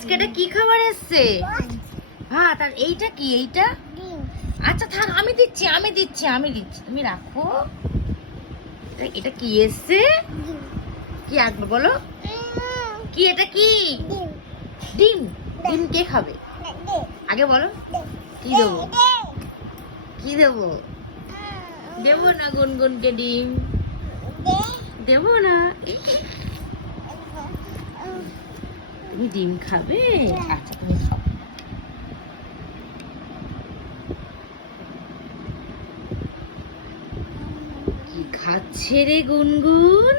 আজকে এটা কি খাবার এসছে? ভাত। আর এইটা কি? এইটা আচ্ছা থাক, আমি দিচ্ছি তুমি রাখো। এটা কি এসছে? কি আসবে বলো? কি এটা? কি ডিম? ডিম কে খাবে আগে বলো? কি দেবো? কি দেবো? দেবো না গুনগুনকে ডিম? দেবো না। তুমি ডিম খাবে? আচ্ছা তুমি খাও। কি খাচ্ছে রে গুনগুন?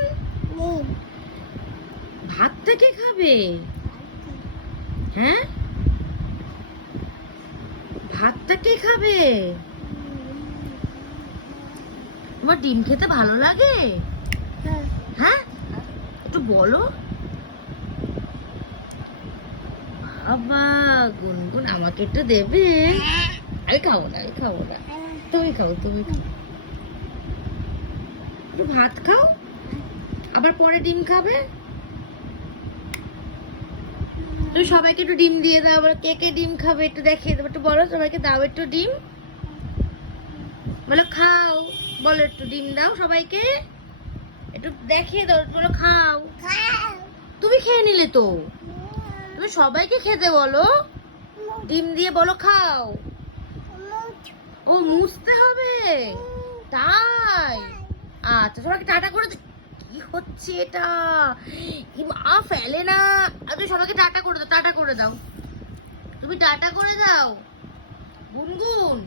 ভাতটা কে খাবে? হ্যাঁ, ভাতটা কে খাবে? তোমার ডিম খেতে ভালো লাগে? হ্যাঁ, একটু বলো। বাবা গুনগুন আমাকে একটু দেবে? আমি খাবো না, তুমি খাও। একটু ভাত খাও, আবার পরে ডিম খাবে। তুমি সবাইকে একটু ডিম দিয়ে দাও। আবার কে কে ডিম খাবে একটু দেখিয়ে দেবো। একটু বলো সবাইকে, দাও একটু ডিম। বলো খাও, বলো একটু ডিম দাও সবাইকে, একটু দেখিয়ে দাও। বলো খাও। তুমি খেয়ে নিলে তো, তুমি সবাইকে খেতে বলো ডিম দিয়ে। বলো খাও। ও মুছতে হবে তাই? আচ্ছা সবাইকে টাটা করে কি হচ্ছে এটা? কি মা ফেলে না। তুমি সবাইকে টাটা করে দাও। তুমি টাটা করে দাও গুনগুন,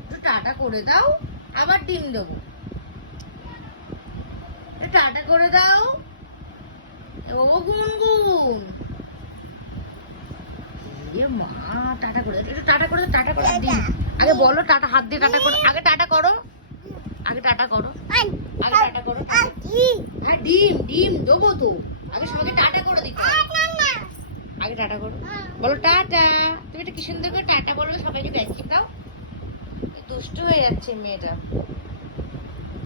একটু টাটা করে দাও। আবার ডিম দেবো, টাটা করে দাও। ও গুনগুন, এ মা টাটা করে একটু টাটা করে ডিম। আগে বলো টাটা, হাত দিয়ে টাটা করো। আগে টাটা করো। হ্যাঁ ডিম দেবো তো। আগে সবাইকে টাটা করে দিতে হবে। আগে টাটা করো, বলো টাটা। তুমি এটা কি সুন্দর করে টাটা বলবে, সবাইকে দেখি দাও। দুষ্ট হয়ে যাচ্ছে মেয়েটা।